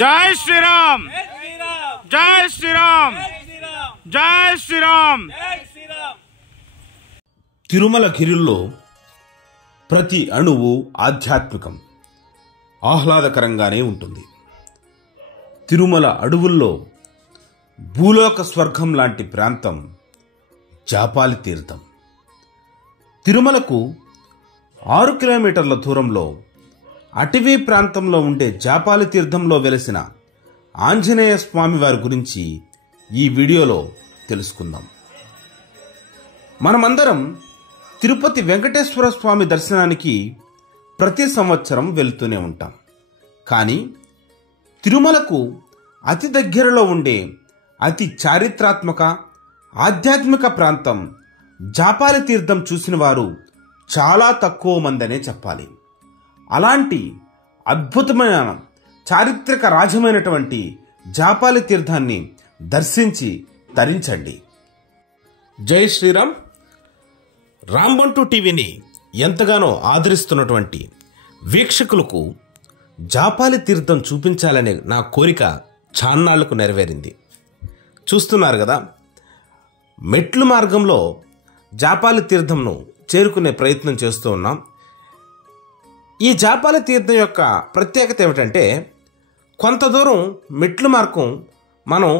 जय श्री राम, जय श्री राम, जय श्री राम। తిరుమల గిరిల్లో ప్రతి అణువు ఆధ్యాత్మికం, ఆహ్లాదకరంగానే ఉంటుంది. తిరుమల అడవుల్లో భూలోక స్వర్గం లాంటి ప్రాంతం జాపాలి తీర్థం. తిరుమలకు 6 కిలోమీటర్ల దూరంలో అటవీ ప్రాంతంలో ఉండే జాపాలి తీర్థంలో వెలిసిన ఆంజనేయ స్వామి వారి గురించి ఈ వీడియోలో తెలుసుకుందాం. మనమందరం తిరుపతి వెంకటేశ్వర స్వామి దర్శనానికి ప్రతి సంవత్సరం వెళ్తూనే ఉంటాం. కానీ తిరుమలకు అతి దగ్గరలో ఉండే అతి చారిత్రాత్మక ఆధ్యాత్మిక ప్రాంతం జాపాలి తీర్థం చూసిన వారు చాలా తక్కువ మందనే చెప్పాలి. అలాంటి అద్భుతమైన చారిత్రక రాజ్యమైనటువంటి జాపాలి తీర్థాన్ని దర్శించి తరించండి. జై శ్రీరామ్. రాంబంటూ టీవీని ఎంతగానో ఆదరిస్తున్నటువంటి వీక్షకులకు జాపాలి తీర్థం చూపించాలనే నా కోరిక చాన్నాళ్లకు నెరవేరింది. చూస్తున్నారు కదా, మెట్లు మార్గంలో జాపాలి తీర్థంను చేరుకునే ప్రయత్నం చేస్తూ ఉన్నాం. ఈ జాపాలి తీర్థం యొక్క ప్రత్యేకత ఏమిటంటే, కొంత దూరం మెట్లు మార్గం మనం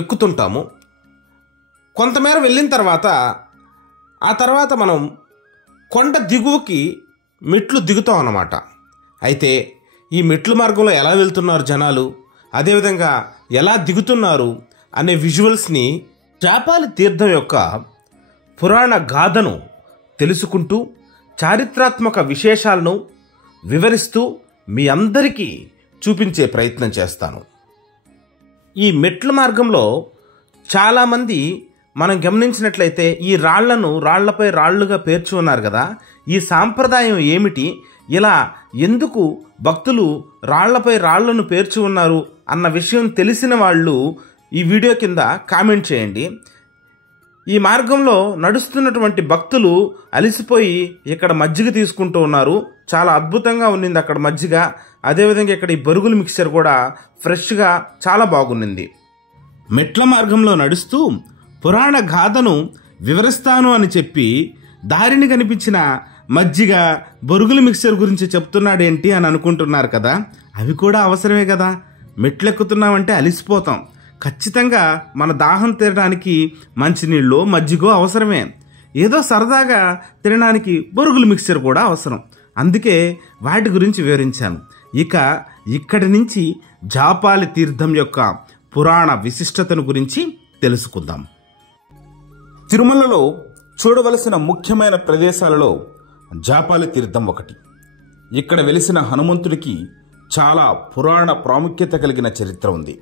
ఎక్కుతుంటాము. కొంతమేర వెళ్ళిన తర్వాత ఆ తర్వాత మనం కొండ దిగువకి మెట్లు దిగుతాం అన్నమాట. అయితే ఈ మెట్లు మార్గంలో ఎలా వెళ్తున్నారు జనాలు, అదేవిధంగా ఎలా దిగుతున్నారు అనే విజువల్స్ని జాపాలి తీర్థం యొక్క పురాణ గాథను తెలుసుకుంటూ చారిత్రాత్మక విశేషాలను వివరిస్తూ మీ అందరికీ చూపించే ప్రయత్నం చేస్తాను. ఈ మెట్ల మార్గంలో చాలామంది మనం గమనించినట్లయితే ఈ రాళ్లపై రాళ్లుగా పేర్చి ఉన్నారు కదా. ఈ సాంప్రదాయం ఏమిటి, ఇలా ఎందుకు భక్తులు రాళ్లపై రాళ్లను పేర్చి ఉన్నారు అన్న విషయం తెలిసిన వాళ్ళు ఈ వీడియో కింద కామెంట్ చేయండి. ఈ మార్గంలో నడుస్తున్నటువంటి భక్తులు అలిసిపోయి ఇక్కడ మజ్జిగ తీసుకుంటూ ఉన్నారు. చాలా అద్భుతంగా ఉన్నింది అక్కడ మజ్జిగ. అదేవిధంగా ఇక్కడ ఈ బరుగుల మిక్చర్ కూడా ఫ్రెష్గా చాలా బాగుంది. మెట్ల మార్గంలో నడుస్తూ పురాణ గాథను వివరిస్తాను అని చెప్పి దారిని కనిపించిన మజ్జిగ బరుగుల మిక్చర్ గురించి చెప్తున్నాడేంటి అని అనుకుంటున్నారు కదా. అవి కూడా అవసరమే కదా. మెట్లెక్కుతున్నామంటే అలిసిపోతాం. ఖచ్చితంగా మన దాహం తీరడానికి మంచినీళ్ళు మజ్జిగో అవసరమే. ఏదో సరదాగా తినడానికి బొరుగుల మిక్చర్ కూడా అవసరం. అందుకే వాటి గురించి వివరించాను. ఇక ఇక్కడి నుంచి జాపాలి తీర్థం యొక్క పురాణ విశిష్టతను గురించి తెలుసుకుందాం. తిరుమలలో చూడవలసిన ముఖ్యమైన ప్రదేశాలలో జాపాలి తీర్థం ఒకటి. ఇక్కడ వెలిసిన హనుమంతుడికి చాలా పురాణ ప్రాముఖ్యత కలిగిన చరిత్ర ఉంది.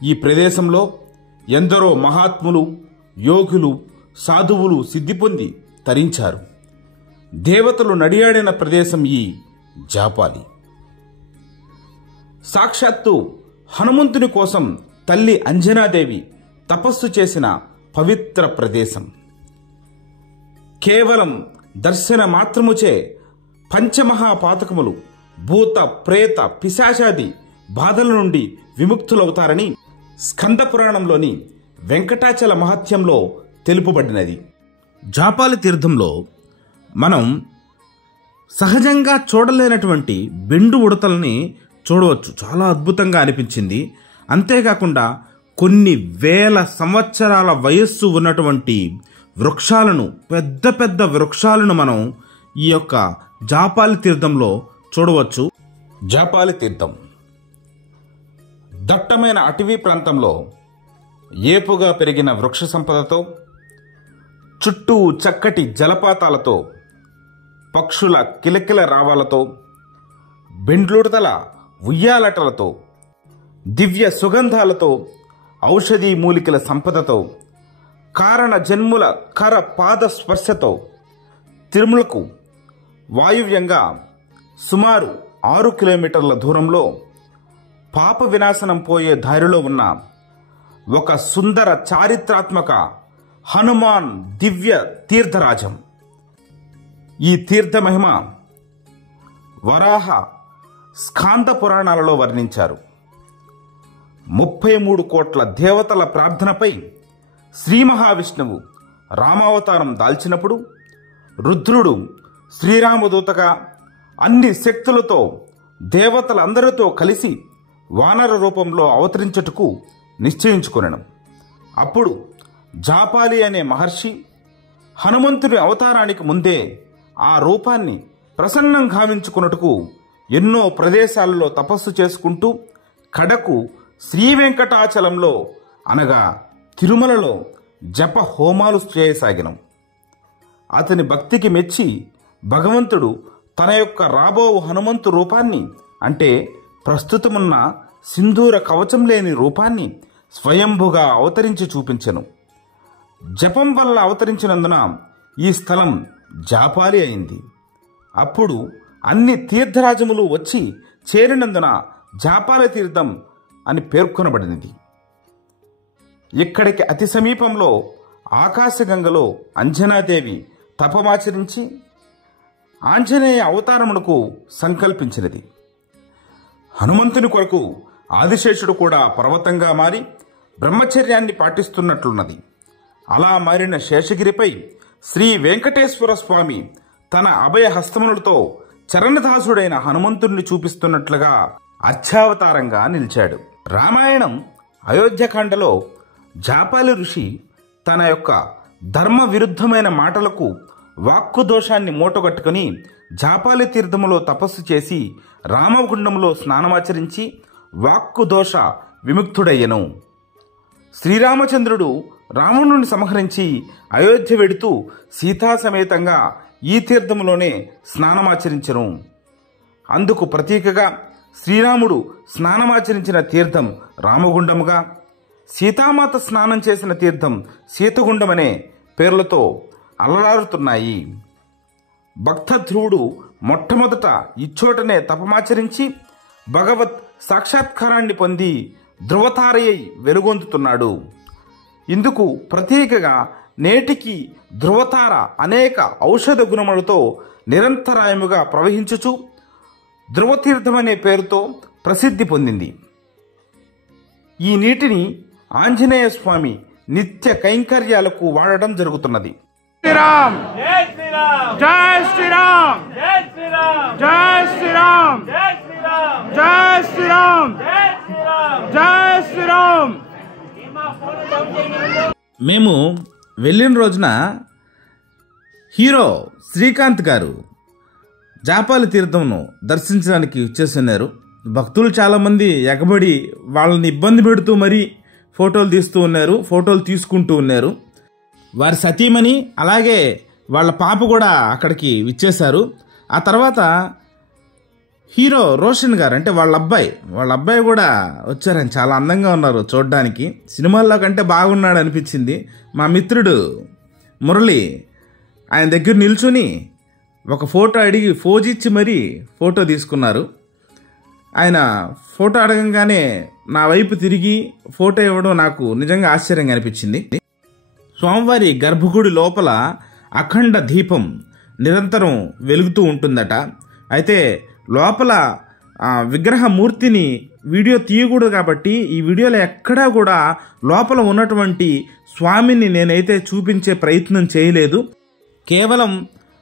ఈ ప్రదేశంలో ఎందరో మహాత్ములు, యోగులు, సాధువులు సిద్ధి పొంది తరించారు. దేవతలు నడియాడిన ప్రదేశం ఈ జాపాలి. సాక్షాత్తు హనుమంతుని కోసం తల్లి అంజనాదేవి తపస్సు చేసిన పవిత్ర ప్రదేశం. కేవలం దర్శన మాత్రముచే పంచమహాపాతకములు, భూత ప్రేత పిశాచాది బాధల నుండి విముక్తులవుతారని స్కంద పురాణంలోని వెంకటాచల మహత్యంలో తెలుపబడినది. జాపాలి తీర్థంలో మనం సహజంగా చూడలేనటువంటి బెండు ఉడతల్ని చూడవచ్చు. చాలా అద్భుతంగా అనిపించింది. అంతేకాకుండా కొన్ని వేల సంవత్సరాల వయస్సు ఉన్నటువంటి వృక్షాలను, పెద్ద పెద్ద వృక్షాలను మనం ఈ యొక్క జాపాలి తీర్థంలో చూడవచ్చు. జాపాలి తీర్థం దట్టమైన అటవీ ప్రాంతంలో ఏపుగా పెరిగిన వృక్ష సంపదతో, చుట్టూ చక్కటి జలపాతాలతో, పక్షుల కిలకిల రావాలతో, బెండ్లుడతల ఉయ్యాలటలతో, దివ్య సుగంధాలతో, ఔషధీ మూలికల సంపదతో, కారణ జన్ముల కర పాద స్పర్శతో తిరుమలకు వాయువ్యంగా సుమారు 6 కిలోమీటర్ల దూరంలో పాప వినాశనం పోయే దారిలో ఉన్న ఒక సుందర చారిత్రాత్మక హనుమాన్ దివ్య తీర్థరాజం. ఈ తీర్థ మహిమ వరాహ స్కాంద పురాణాలలో వర్ణించారు. 33 కోట్ల దేవతల ప్రార్థనపై శ్రీ మహావిష్ణువు రామావతారం దాల్చినప్పుడు రుద్రుడు శ్రీరామదూతగా అన్ని శక్తులతో దేవతలందరితో కలిసి వానర రూపంలో అవతరించుటకు నిశ్చయించుకొనెను. అప్పుడు జాపాలి అనే మహర్షి హనుమంతుని అవతారానికి ముందే ఆ రూపాన్ని ప్రసన్నం గావించుకున్నట్టుకు ఎన్నో ప్రదేశాలలో తపస్సు చేసుకుంటూ కడకు శ్రీ వెంకటాచలంలో అనగా తిరుమలలో జప హోమాలు చేయసాగినం. అతని భక్తికి మెచ్చి భగవంతుడు తన యొక్క రాబో హనుమంతు రూపాన్ని అంటే ప్రస్తుతమున్న సింధూర కవచం లేని రూపాన్ని స్వయంభుగా అవతరించి చూపించెను. జపం వల్ల అవతరించినందున ఈ స్థలం జాపాలి అయింది. అప్పుడు అన్ని తీర్థరాజములు వచ్చి చేరినందున జాపాలి తీర్థం అని పేర్కొనబడినది. ఇక్కడికి అతి సమీపంలో ఆకాశగంగలో అంజనాదేవి తపమాచరించి ఆంజనేయ అవతారమునకు సంకల్పించినది. హనుమంతుని కొరకు ఆదిశేషుడు కూడా పర్వతంగా మారి బ్రహ్మచర్యాన్ని పాటిస్తున్నట్లున్నది. అలా మారిన శేషగిరిపై శ్రీ వెంకటేశ్వర స్వామి తన అభయ హస్తములతో చరణదాసుడైన హనుమంతుణ్ణి చూపిస్తున్నట్లుగా అర్చావతారంగా నిలిచాడు. రామాయణం అయోధ్యకాండలో జాపాలి ఋషి తన యొక్క ధర్మ విరుద్ధమైన మాటలకు వాక్కు దోషాన్ని మూటగట్టుకుని జాపాలి తీర్థములో తపస్సు చేసి రామగుండంలో స్నానమాచరించి వాక్కు దోష విముక్తుడయ్యను. శ్రీరామచంద్రుడు రావణుని సంహరించి అయోధ్య వెడుతూ సీతాసమేతంగా ఈ తీర్థములోనే స్నానమాచరించెను. అందుకు ప్రతీకగా శ్రీరాముడు స్నానమాచరించిన తీర్థం రామగుండముగా, సీతామాత స్నానం చేసిన తీర్థం సీతగుండమనే పేర్లతో అలరారుతున్నాయి. భక్త ధ్రువుడు మొట్టమొదట ఇచ్చోటనే తపమాచరించి భగవత్ సాక్షాత్కారాన్ని పొంది ధ్రువతారయ్యి వెలుగొందుతున్నాడు. ఇందుకు ప్రతీకగా నేటికి ధ్రువతార అనేక ఔషధ గుణములతో నిరంతరాయముగా ప్రవహించుచు ధ్రువతీర్థమనే పేరుతో ప్రసిద్ధి పొందింది. ఈ నీటిని ఆంజనేయ స్వామి నిత్య కైంకర్యాలకు వాడడం జరుగుతున్నది. శ్రీరామ్ జై శ్రీరామ్ జై శ్రీరామ్ జై శ్రీరామ్ జై శ్రీరామ్ జై శ్రీరామ్ జై శ్రీరామ్ జై శ్రీరామ్. మేము వెళ్ళిన రోజున హీరో శ్రీకాంత్ గారు జాపాలి తీర్థంను దర్శించడానికి వచ్చేస్తున్నారు. భక్తులు చాలామంది ఎగబడి వాళ్ళని ఇబ్బంది పెడుతూ మరీ ఫోటోలు తీస్తూ ఉన్నారు, ఫోటోలు తీసుకుంటూ ఉన్నారు. వారి సతీమణి అలాగే వాళ్ళ పాప కూడా అక్కడికి విచ్చేశారు. ఆ తర్వాత హీరో రోషన్ గారు అంటే వాళ్ళ అబ్బాయి కూడా వచ్చారని చాలా అందంగా ఉన్నారు చూడడానికి. సినిమాల్లో కంటే బాగున్నాడు అనిపించింది. మా మిత్రుడు మురళి ఆయన దగ్గర నిల్చుని ఒక ఫోటో అడిగి ఫోజిచ్చి మరీ ఫోటో తీసుకున్నారు. ఆయన ఫోటో అడగంగానే నా వైపు తిరిగి ఫోటో ఇవ్వడం నాకు నిజంగా ఆశ్చర్యంగా అనిపించింది. స్వామివారి గర్భగుడి లోపల అఖండ దీపం నిరంతరం వెలుగుతూ ఉంటుందట. అయితే లోపల విగ్రహమూర్తిని వీడియో తీయకూడదు కాబట్టి ఈ వీడియోలో ఎక్కడా కూడా లోపల ఉన్నటువంటి స్వామిని నేనైతే చూపించే ప్రయత్నం చేయలేదు. కేవలం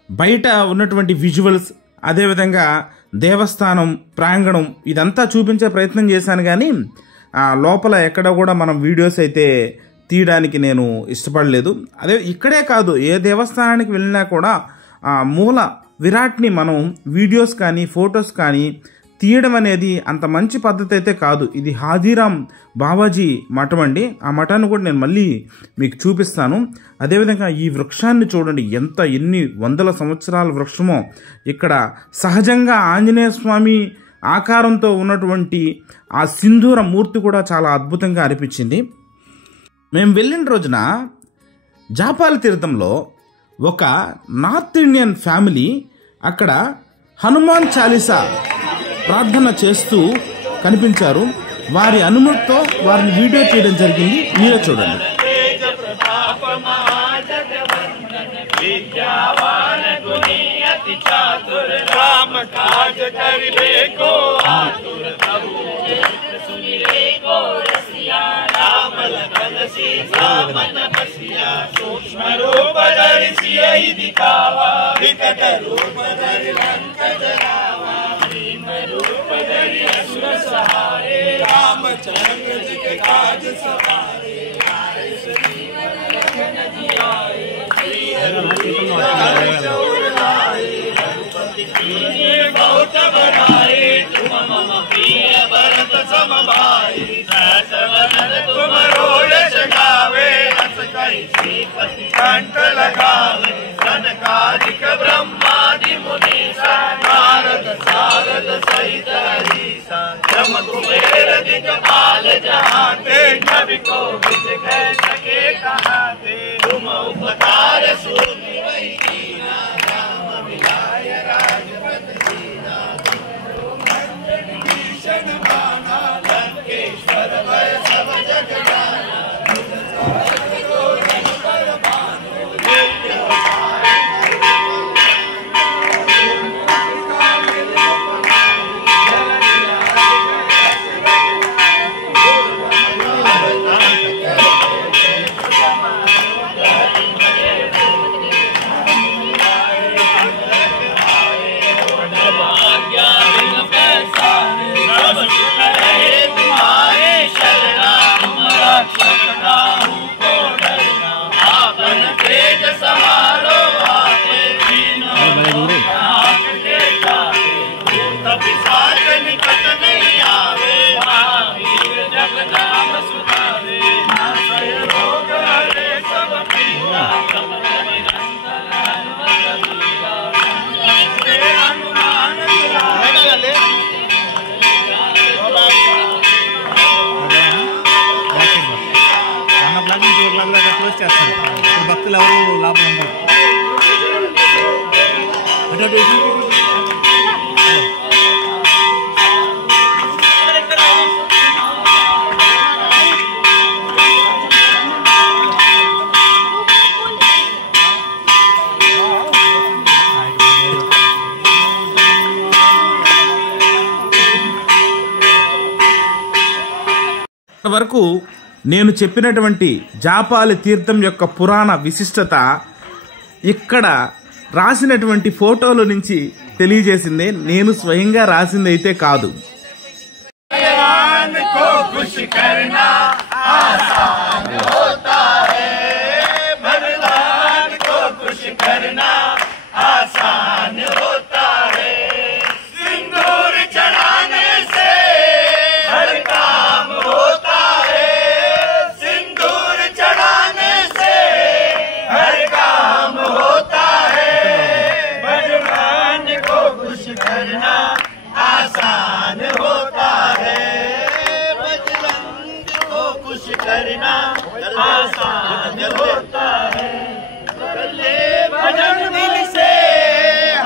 బయట ఉన్నటువంటి విజువల్స్, అదేవిధంగా దేవస్థానం ప్రాంగణం ఇదంతా చూపించే ప్రయత్నం చేశాను. కానీ లోపల ఎక్కడ కూడా మనం వీడియోస్ అయితే తీయడానికి నేను ఇష్టపడలేదు. అదే ఇక్కడే కాదు, ఏ దేవస్థానానికి వెళ్ళినా కూడా మూల విరాట్ని మనం వీడియోస్ కానీ ఫొటోస్ కానీ తీయడం అనేది అంత మంచి పద్ధతి అయితే కాదు. ఇది హాజీరామ్ బాబాజీ మఠం అండి. ఆ మఠాన్ని కూడా నేను మళ్ళీ మీకు చూపిస్తాను. అదేవిధంగా ఈ వృక్షాన్ని చూడండి, ఎన్ని వందల సంవత్సరాల వృక్షమో. ఇక్కడ సహజంగా ఆంజనేయ స్వామి ఆకారంతో ఉన్నటువంటి ఆ సింధూర మూర్తి కూడా చాలా అద్భుతంగా అనిపించింది. మేము వెళ్ళిన రోజున జాపాలి తీర్థంలో ఒక నార్త్ ఇండియన్ ఫ్యామిలీ అక్కడ హనుమాన్ చాలీసా ప్రార్థన చేస్తూ కనిపించారు. వారి అనుమతితో వారిని వీడియో తీయడం జరిగింది. మీరే చూడండి. రామ सूक्ष्म रूप धरिसी यही दिखावा विकट रूप धरि लंक जरावा भीम रूप धरि असुर सहारे रामचंद्र जी के काज सवारे लखन जियाए बहुत बनाए तुम मम प्रिय भरत सम भाई तुम रोल गावे रस कई श्रीपति कंठ लगावे सनकादिक ब्रह्मादि मुनीसा नारद सारद सहित हरीसा ब्रह्म कुबेर दिक्पाल जहाते कवि को विद कह सके कहाते तुम उपकार सूनि वही कीना राम मिलाय राजपथ दीना भीषण बाना लंकेश्वर भय सब जग जाना భక్తులు ఎవరు లాభం వరకు నేను చెప్పినటువంటి జాపాలి తీర్థం యొక్క పురాణ విశిష్టత ఇక్కడ రాసినటువంటి ఫోటోల నుంచి తెలియజేసిందే, నేను స్వయంగా రాసింది అయితే కాదు. आसान होता है भजन दिल से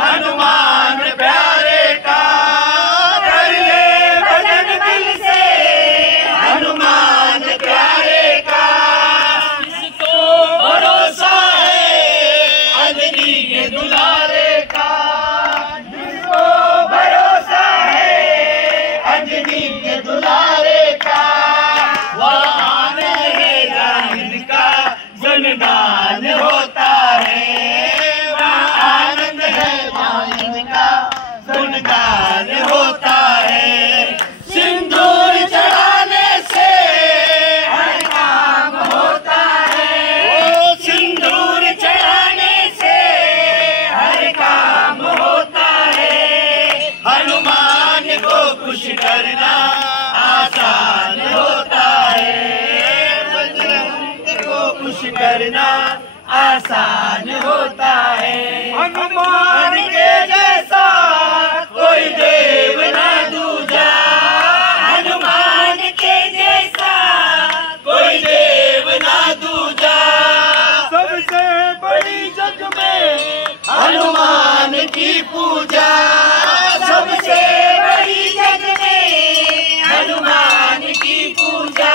हनुमान प्यारे का, कर ले भजन दिल से हनुमान प्यारे का। जिसको भरोसा है अंजनी के दुलारे का, जिसको भरोसा है अंजनी के दुलारे का, वह गुणगान होता है, वहाँ आनंद है इनका गुणगान होता है। सिंदूर चढ़ाने से हर काम होता है, ओ सिंदूर चढ़ाने से हर काम होता है। हनुमान को खुश करना आसान होता है, खुश करना आसान होता है। हनुमान के जैसा कोई देव ना दूजा, हनुमान के जैसा कोई देव ना दूजा। सबसे बड़ी जग में हनुमान की पूजा, सबसे बड़ी जग में हनुमान की पूजा।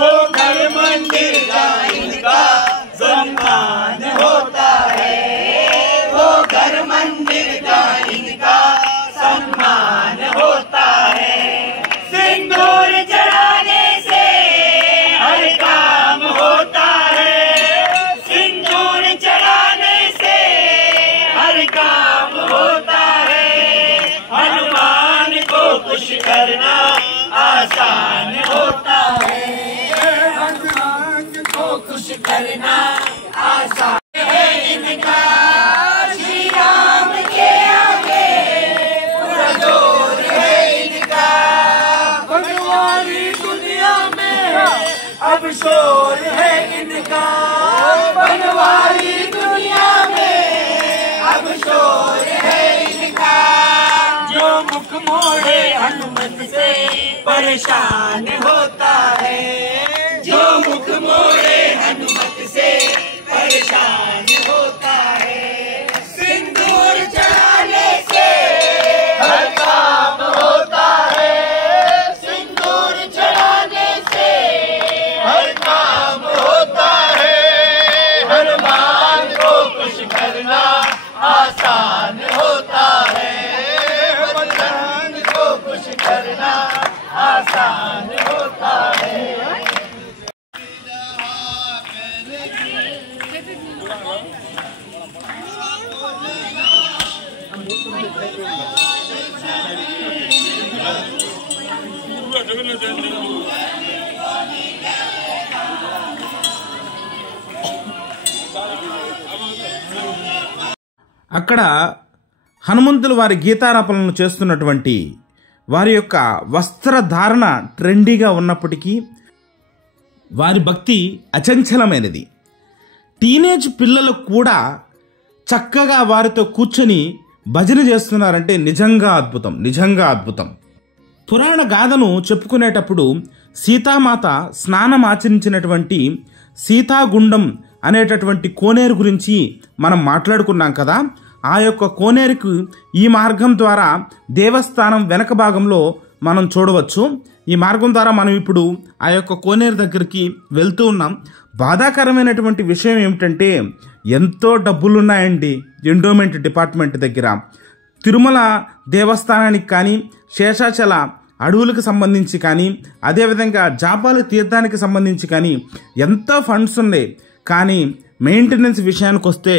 वो घर मंदिर इनका सम्मान होता है, वो घर मंदिर का इनका सम्मान होता है। सिंदूर चढ़ाने से हर अब शोर है इनका बनवारी दुनिया में, अब शोर है इनका। जो मुख मोड़े हनुमत से परेशान होता है, जो मुख मोड़े हनुमत से परेशान होता है। सिंदूर चढ़ाने से हर काम होता है, सिंदूर चढ़ाने से हर काम होता है। हनुमान को खुश करना आसान होता है, हनुमान को खुश करना आसान होता है। అక్కడ హనుమంతులు వారి గీతారాపణలు చేస్తున్నటువంటి వారి యొక్క వస్త్రధారణ ట్రెండీగా ఉన్నప్పటికీ వారి భక్తి అచంచలమైనది. టీనేజ్ పిల్లలు కూడా చక్కగా వారితో కూర్చొని భజన చేస్తున్నారంటే నిజంగా అద్భుతం, నిజంగా అద్భుతం. పురాణ గాథను చెప్పుకునేటప్పుడు సీతామాత స్నానం ఆచరించినటువంటి సీతాగుండం అనేటటువంటి కోనేరు గురించి మనం మాట్లాడుకున్నాం కదా. ఆ యొక్క కోనేరుకు ఈ మార్గం ద్వారా దేవస్థానం వెనక భాగంలో మనం చూడవచ్చు. ఈ మార్గం ద్వారా మనం ఇప్పుడు ఆ యొక్క కోనేరు దగ్గరికి వెళ్తూ ఉన్నాం. బాధాకరమైనటువంటి విషయం ఏమిటంటే ఎంతో డబ్బులున్నాయండి ఎండోమెంట్ డిపార్ట్మెంట్ దగ్గర. తిరుమల దేవస్థానానికి కానీ, శేషాచల అడవులకు సంబంధించి కానీ, అదేవిధంగా జాపాలి తీర్థానికి సంబంధించి కానీ ఎంతో ఫండ్స్ ఉన్నాయి. కానీ మెయింటెనెన్స్ విషయానికి వస్తే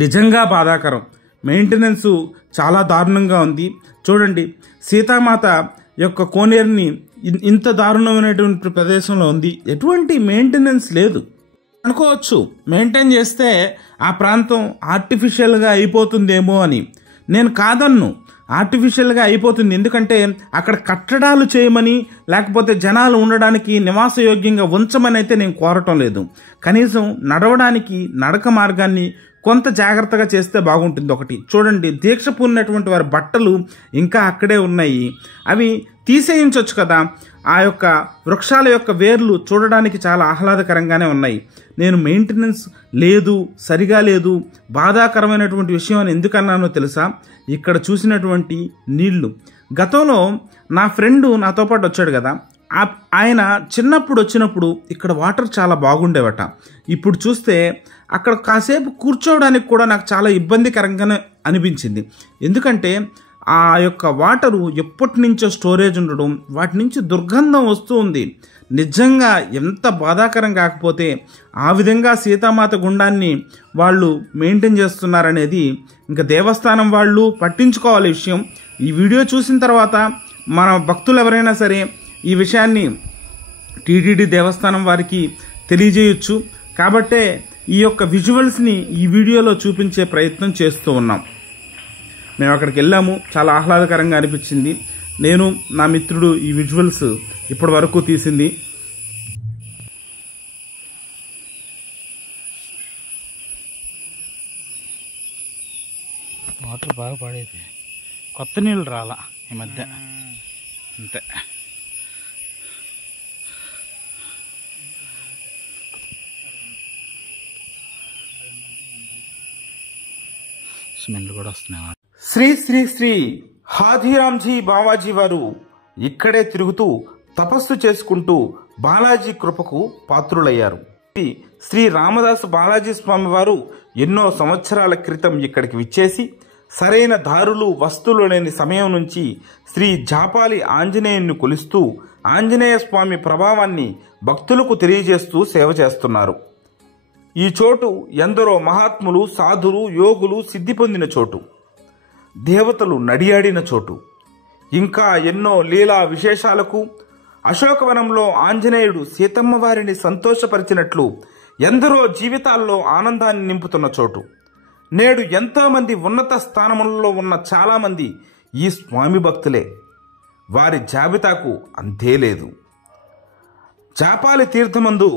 నిజంగా బాధాకరం. మెయింటెనెన్స్ చాలా దారుణంగా ఉంది. చూడండి, సీతామాత యొక్క కోనేరుని ఇంత దారుణమైనటువంటి ప్రదేశంలో ఉంది, ఎటువంటి మెయింటెనెన్స్ లేదు. అనుకోవచ్చు మెయింటైన్ చేస్తే ఆ ప్రాంతం ఆర్టిఫిషియల్గా అయిపోతుందేమో అని. నేను కాదన్ను, ఆర్టిఫిషియల్గా అయిపోతుంది. ఎందుకంటే అక్కడ కట్టడాలు చేయమని, లేకపోతే జనాలు ఉండడానికి నివాసయోగ్యంగా ఉంచమని అయితే నేను కోరటం లేదు. కనీసం నడవడానికి నడక మార్గాన్ని కొంత జాగ్రత్తగా చేస్తే బాగుంటుంది. ఒకటి చూడండి, దీక్ష పూర్ణటువంటి వారి బట్టలు ఇంకా అక్కడే ఉన్నాయి, అవి తీసేయించవచ్చు కదా. ఆ యొక్క వృక్షాల యొక్క వేర్లు చూడడానికి చాలా ఆహ్లాదకరంగానే ఉన్నాయి. నేను మెయింటెనెన్స్ లేదు, సరిగా లేదు, బాధాకరమైనటువంటి విషయం అని ఎందుకన్నానో తెలుసా? ఇక్కడ చూసినటువంటి నీళ్లు, గతంలో నా ఫ్రెండ్ నాతో పాటు వచ్చాడు కదా, ఆయన చిన్నప్పుడు వచ్చినప్పుడు ఇక్కడ వాటర్ చాలా బాగుండేవట. ఇప్పుడు చూస్తే అక్కడ కాసేపు కూర్చోవడానికి కూడా నాకు చాలా ఇబ్బందికరంగానే అనిపించింది. ఎందుకంటే ఆ యొక్క వాటరు ఎప్పటి నుంచో స్టోరేజ్ ఉండడం, వాటి నుంచి దుర్గంధం వస్తూ ఉంది. నిజంగా ఎంత బాధాకరం కాకపోతే ఆ విధంగా సీతామాత గుండాన్ని వాళ్ళు మెయింటైన్ చేస్తున్నారనేది ఇంకా దేవస్థానం వాళ్ళు పట్టించుకోవాలి విషయం. ఈ వీడియో చూసిన తర్వాత మన భక్తులు ఎవరైనా సరే ఈ విషయాన్ని టీటీడీ దేవస్థానం వారికి తెలియజేయచ్చు. కాబట్టే ఈ యొక్క విజువల్స్ని ఈ వీడియోలో చూపించే ప్రయత్నం చేస్తూ ఉన్నాం. మేము అక్కడికి వెళ్ళాము, చాలా ఆహ్లాదకరంగా అనిపించింది. నేను, నా మిత్రుడు ఈ విజువల్స్ ఇప్పటి వరకు తీసింది. వాటర్ బాగా పడేది, కొత్త నీళ్ళు రాలా ఈ మధ్య, అంతే. స్మెల్ కూడా వస్తున్నాయి. శ్రీ శ్రీ శ్రీ హాథీరామ్జీ బావాజీ వారు ఇక్కడే తిరుగుతూ తపస్సు చేసుకుంటూ బాలాజీ కృపకు పాత్రులయ్యారు. శ్రీ రామదాసు బాలాజీ స్వామి వారు ఎన్నో సంవత్సరాల క్రితం ఇక్కడికి విచ్చేసి సరైన దారులు వస్తువులు లేని సమయం నుంచి శ్రీ జాపాలి ఆంజనేయుని కొలుస్తూ ఆంజనేయ స్వామి ప్రభావాన్ని భక్తులకు తెలియజేస్తూ సేవ చేస్తున్నారు. ఈ చోటు ఎందరో మహాత్ములు, సాధులు, యోగులు సిద్ధి పొందిన చోటు, దేవతలు నడియాడిన చోటు. ఇంకా ఎన్నో లీలా విశేషాలకు అశోకవనంలో ఆంజనేయుడు సీతమ్మ వారిని సంతోషపరిచినట్లు ఎందరో జీవితాల్లో ఆనందాన్ని నింపుతున్న చోటు. నేడు ఎంతోమంది ఉన్నత స్థానములలో ఉన్న చాలామంది ఈ స్వామి భక్తులే. వారి జాబితాకు అంతే లేదు. జాపాలి తీర్థమందు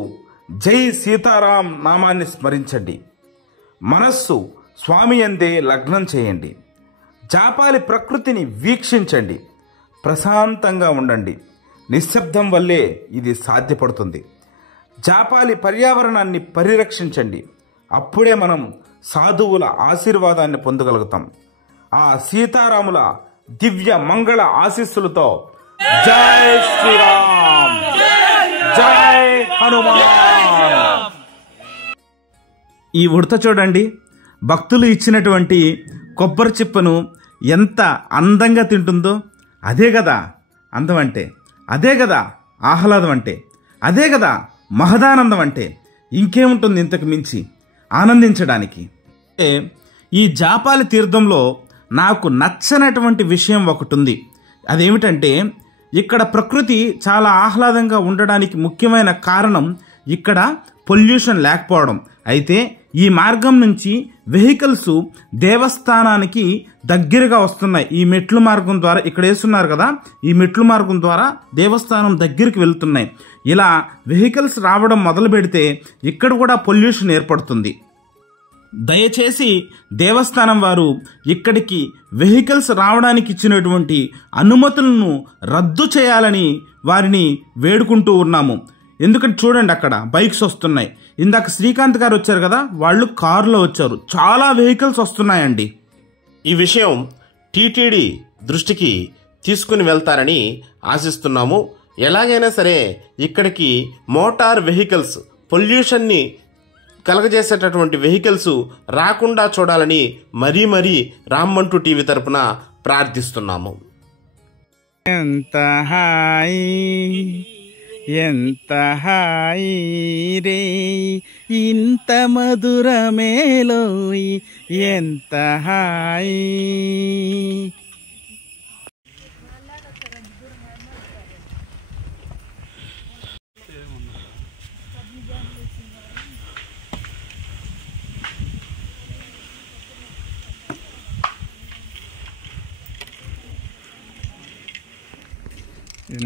జై సీతారాం నామాన్ని స్మరించండి. మనస్సు స్వామి యందే లగ్నం చేయండి. జాపాలి ప్రకృతిని వీక్షించండి. ప్రశాంతంగా ఉండండి. నిశ్శబ్దం వల్లే ఇది సాధ్యపడుతుంది. జాపాలి పర్యావరణాన్ని పరిరక్షించండి. అప్పుడే మనం సాధువుల ఆశీర్వాదాన్ని పొందగలుగుతాం. ఆ సీతారాముల దివ్య మంగళ ఆశీస్సులతో జై శ్రీరామ్, జై హనుమాన్. ఈ ఉడత చూడండి, భక్తులు ఇచ్చినటువంటి కొబ్బరి చిప్పను ఎంత అందంగా తింటుందో. అదే కదా అందం అంటే, అదే కదా ఆహ్లాదం అంటే, అదే కదా మహదానందం అంటే. ఇంకేముంటుంది ఇంతకు మించి ఆనందించడానికి? ఈ జాపాలి తీర్థంలో నాకు నచ్చనటువంటి విషయం ఒకటి ఉంది. అదేమిటంటే, ఇక్కడ ప్రకృతి చాలా ఆహ్లాదంగా ఉండడానికి ముఖ్యమైన కారణం ఇక్కడ పొల్యూషన్ లేకపోవడం. అయితే ఈ మార్గం నుంచి వెహికల్స్ దేవస్థానానికి దగ్గరగా వస్తున్నాయి. ఈ మెట్ల మార్గం ద్వారా ఇక్కడ వేస్తున్నారు కదా, ఈ మెట్ల మార్గం ద్వారా దేవస్థానం దగ్గరికి వెళ్తున్నాయి. ఇలా వెహికల్స్ రావడం మొదలు పెడితే ఇక్కడ కూడా పొల్యూషన్ ఏర్పడుతుంది. దయచేసి దేవస్థానం వారు ఇక్కడికి వెహికల్స్ రావడానికి ఇచ్చినటువంటి అనుమతులను రద్దు చేయాలని వారిని వేడుకుంటూ ఉన్నాము. ఎందుకంటే చూడండి, అక్కడ బైక్స్ వస్తున్నాయి. ఇందాక శ్రీకాంత్ గారు వచ్చారు కదా, వాళ్ళు కారులో వచ్చారు. చాలా వెహికల్స్ వస్తున్నాయండి. ఈ విషయం టీటీడీ దృష్టికి తీసుకుని వెళ్తారని ఆశిస్తున్నాము. ఎలాగైనా సరే ఇక్కడికి మోటార్ వెహికల్స్, పొల్యూషన్ని కలగజేసేటటువంటి వెహికల్స్ రాకుండా చూడాలని మరీ రామ్మంటూ టీవీ తరపున ప్రార్థిస్తున్నాము. ఎంత హాయి, ఎంత హాయి రే, ఇంత మధురమేలోయి, ఎంత హాయి.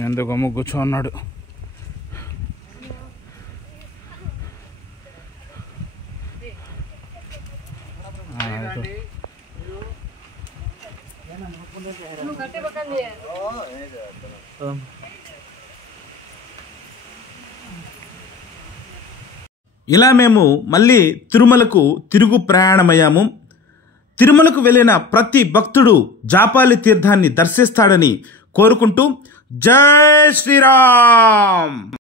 ఎందుకు అమ్మ కూర్చోన్నాడు. ఇలా మేము మళ్ళీ తిరుమలకు తిరుగు ప్రయాణమయ్యాము. తిరుమలకు వెళ్ళిన ప్రతి భక్తుడు జాపాలి తీర్థాన్ని దర్శిస్తాడని కోరుకుంటూ జై శ్రీరామ్.